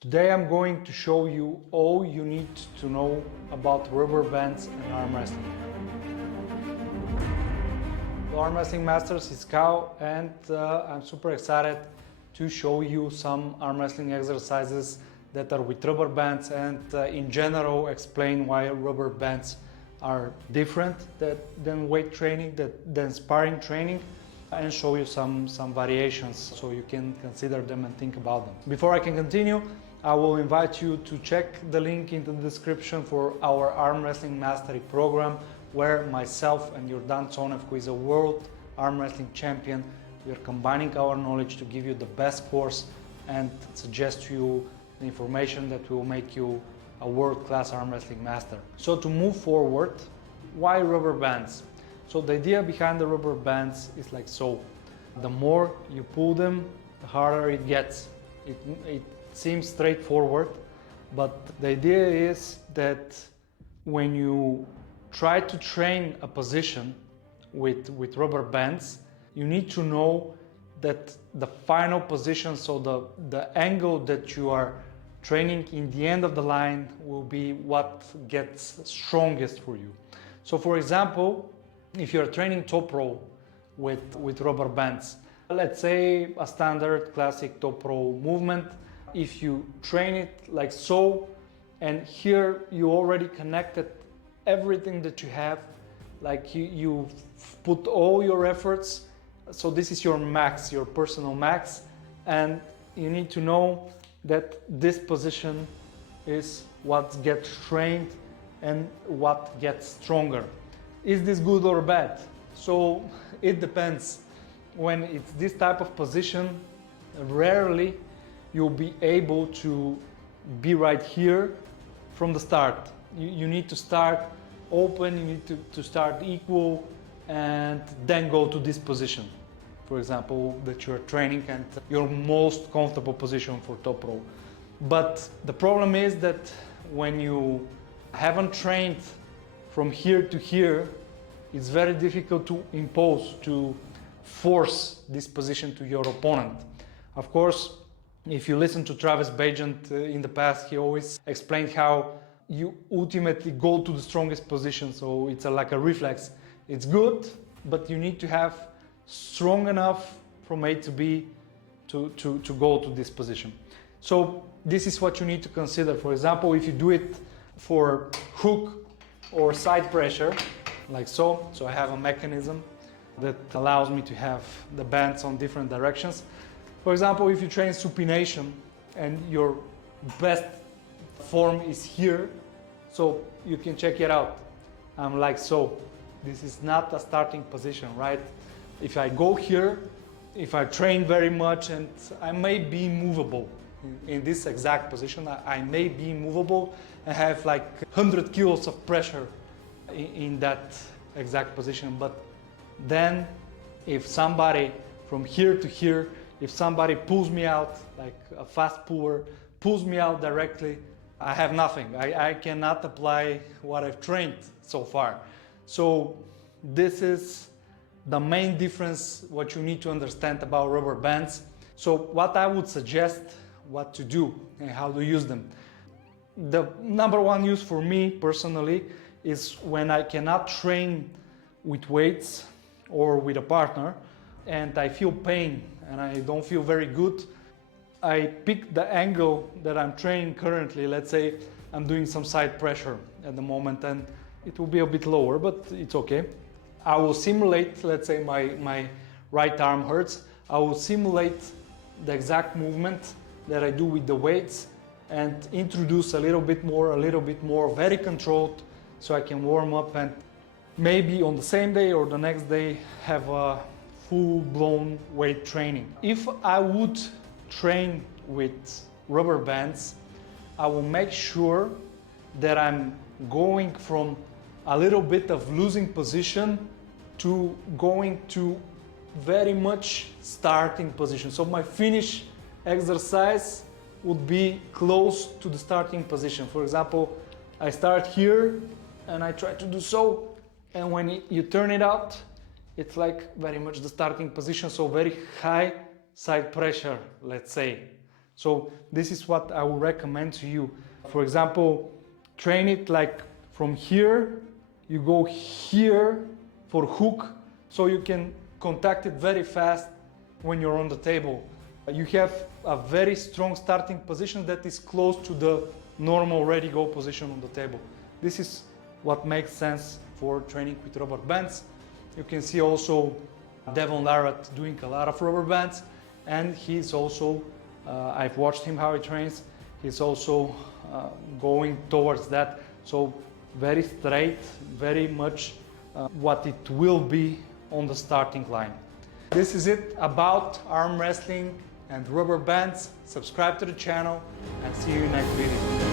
Today I'm going to show you all you need to know about rubber bands and arm wrestling. The Arm Wrestling Masters is Kao, and I'm super excited to show you some arm wrestling exercises that are with rubber bands and in general explain why rubber bands are different than weight training, than sparring training, and show you some variations so you can consider them and think about them. Before I can continue, I will invite you to check the link in the description for our Arm Wrestling Mastery program, where myself and Jordan Tsonev, who is a world arm wrestling champion, we are combining our knowledge to give you the best course and suggest to you the information that will make you a world-class arm wrestling master. So to move forward, why rubber bands? So the idea behind the rubber bands is like so. The more you pull them, the harder it gets. It seems straightforward, but the idea is that when you try to train a position with rubber bands, you need to know that the final position, so the angle that you are training in the end of the line, will be what gets strongest for you. So for example, if you're training top row with rubber bands, let's say a standard classic top row movement, if you train it like so, and here you already connected everything that you have, like you put all your efforts, so this is your max, your personal max, and you need to know that this position is what gets trained and what gets stronger. Is this good or bad? So it depends. When it's this type of position, rarely you'll be able to be right here from the start. You need to start open, you need to start equal, and then go to this position, for example, that you're training and your most comfortable position for top row. But the problem is that when you haven't trained from here to here, it's very difficult to impose, to force this position to your opponent. Of course, if you listen to Travis Bagent in the past, he always explained how you ultimately go to the strongest position, so it's like a reflex. It's good, but you need to have strong enough from A to B to go to this position. So this is what you need to consider. For example, if you do it for hook or side pressure, like so I have a mechanism that allows me to have the bands on different directions. For example, if you train supination and your best form is here, so you can check it out. I'm like so. This is not a starting position, right? If I go here, if I train very much, and I may be movable in this exact position, I may be movable and have like 100 kilos of pressure in that exact position. But then if somebody from here to here, if somebody pulls me out, like a fast puller pulls me out directly, I have nothing. I cannot apply what I've trained so far. So this is the main difference, what you need to understand about rubber bands. So what I would suggest, what to do and how to use them. The number one use for me personally is when I cannot train with weights or with a partner and I feel pain and I don't feel very good. I pick the angle that I'm training currently. Let's say I'm doing some side pressure at the moment and it will be a bit lower, but it's okay. I will simulate, let's say my right arm hurts. I will simulate the exact movement that I do with the weights and introduce a little bit more, very controlled, so I can warm up and maybe on the same day or the next day have a full-blown weight training. If I would train with rubber bands, I will make sure that I'm going from a little bit of losing position to going to very much starting position. So my finish exercise would be close to the starting position. For example, I start here and I try to do so, and when you turn it out, it's like very much the starting position, so very high side pressure, let's say. So this is what I would recommend to you. For example, train it like from here, you go here for hook, so you can contact it very fast when you're on the table. You have a very strong starting position that is close to the normal ready-go position on the table. This is what makes sense for training with rubber bands. You can see also Devon Larratt doing a lot of rubber bands, and he's also, I've watched him how he trains, he's also going towards that. So very straight, very much what it will be on the starting line. This is it about arm wrestling and rubber bands. Subscribe to the channel and see you in the next video.